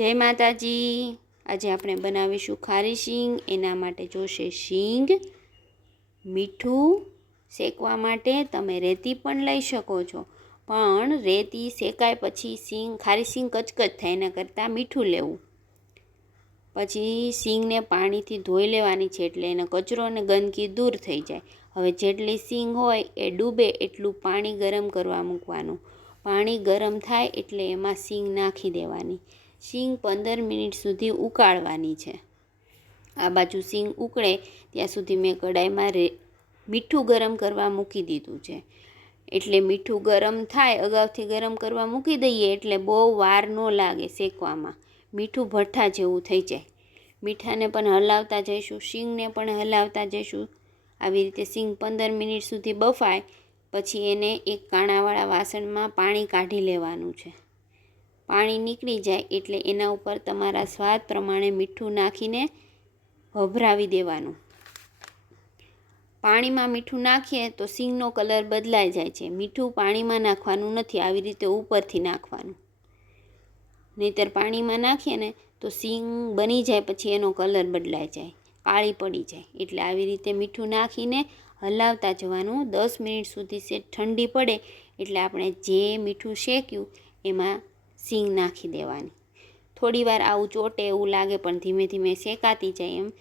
જય માતાજી. આજે આપણે બનાવીશું ખારી શીંગ, એના માટે જોશે શીંગ. મીઠું શેકવા માટે તમે રેતી પણ લઈ શકો છો, પણ રેતી શેકાય પછી શીંગ, ખારી શીંગ કચકચ થાય એના કરતાં મીઠું લેવું. પછી શીંગને પાણીથી ધોઈ લેવાની છે એટલે એનો કચરો અને ગંદકી દૂર થઈ જાય. હવે જેટલી શીંગ હોય એ ડૂબે એટલું પાણી ગરમ કરવા મૂકવાનું. પાણી ગરમ થાય એટલે એમાં શીંગ નાખી દેવાની. શીંગ પંદર મિનિટ સુધી ઉકાળવાની છે. આ બાજુ શીંગ ઉકળે ત્યાં સુધી મેં કડાઈમાં રે, મીઠું ગરમ કરવા મૂકી દીધું છે. એટલે મીઠું ગરમ થાય, અગાઉથી ગરમ કરવા મૂકી દઈએ એટલે બહુ વાર ન લાગે શેકવામાં. મીઠું ભઠ્ઠા જેવું થઈ જાય. મીઠાને પણ હલાવતા જઈશું શીંગને પણ હલાવતા જઈશું. આવી રીતે શીંગ પંદર મિનિટ સુધી બફાય, પછી એને એક કાણાવાળા વાસણમાં પાણી કાઢી લેવાનું છે. પાણી નીકળી જાય એટલે એના ઉપર તમારા સ્વાદ પ્રમાણે મીઠું નાખીને ભભરાવી દેવાનું. પાણીમાં મીઠું નાખીએ તો સિંગનો કલર બદલાઈ જાય છે. મીઠું પાણીમાં નાખવાનું નથી, આવી રીતે ઉપરથી નાખવાનું. નહીંતર પાણીમાં નાખીએ ને તો સિંગ બની જાય, પછી એનો કલર બદલાઈ જાય, કાળી પડી જાય. એટલે આવી રીતે મીઠું નાખીને હલાવતા જવાનું દસ મિનિટ સુધી સે ઠંડી પડે એટલે આપણે જે મીઠું શેક્યું એમાં સિંગ નાખી દેવાની. થોડીવાર આવું ચોટે એવું લાગે પણ ધીમે ધીમે શેકાતી જાય એમ.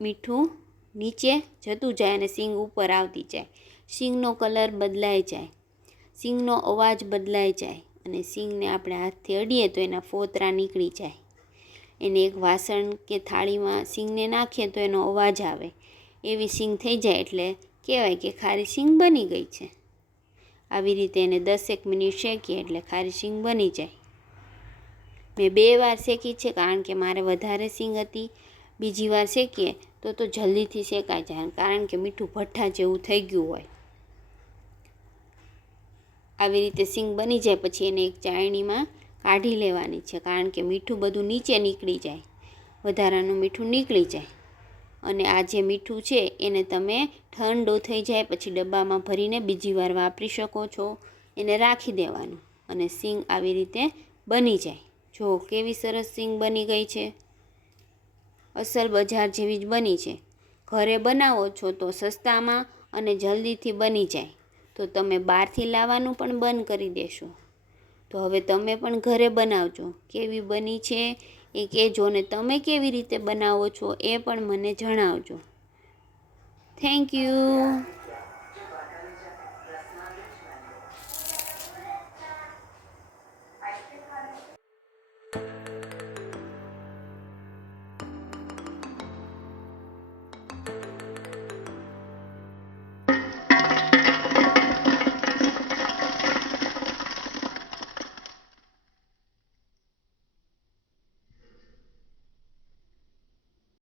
મીઠું નીચે જતું જાય અને સિંગ ઉપર આવતી જાય. સિંગનો કલર બદલાઈ જાય. સિંગનો અવાજ બદલાઈ જાય અને સિંગને આપણે હાથથી અડીએ તો એના ફોતરા નીકળી જાય. એને એક વાસણ કે થાળીમાં સિંગને નાખીએ તો એનો અવાજ આવે. એવી સિંગ થઈ જાય એટલે કહેવાય કે ખારી સિંગ બની ગઈ છે. આવી રીતે એને દસેક મિનિટ શેકીએ એટલે ખારી સિંગ બની જાય. મેં બે વાર શેકી છે કારણ કે મારે વધારે સિંગ હતી. બીજી વાર શેકીએ તો તો જલ્દીથી શેકાઈ જાય કારણ કે મીઠું ભઠ્ઠા જેવું થઈ ગયું હોય. આવી રીતે સિંગ બની જાય પછી એને એક ચાળણીમાં કાઢી લેવાની છે કારણ કે મીઠું બધું નીચે નીકળી જાય. વધારાનું મીઠું નીકળી જાય. અને આ જે મીઠું છે, એને તમે ઠંડો થઈ જાય પછી ડબ્બામાં ભરીને બીજી વાર વાપરી શકો છો. એને રાખી દેવાનું અને સિંગ આવી રીતે બની જાય. જો કેવી સરસ સિંગ બની ગઈ છે. અસલ બજાર જેવી જ બની છે. ઘરે બનાવો છો તો સસ્તામાં અને જલ્દીથી બની જાય. તો તમે બહારથી લાવવાનું પણ બંધ કરી દેશો. તો હવે તમે પણ ઘરે બનાવજો. કેવી બની છે એ કહેજો ને તમે કેવી રીતે બનાવો છો એ પણ મને જણાવજો. Thank you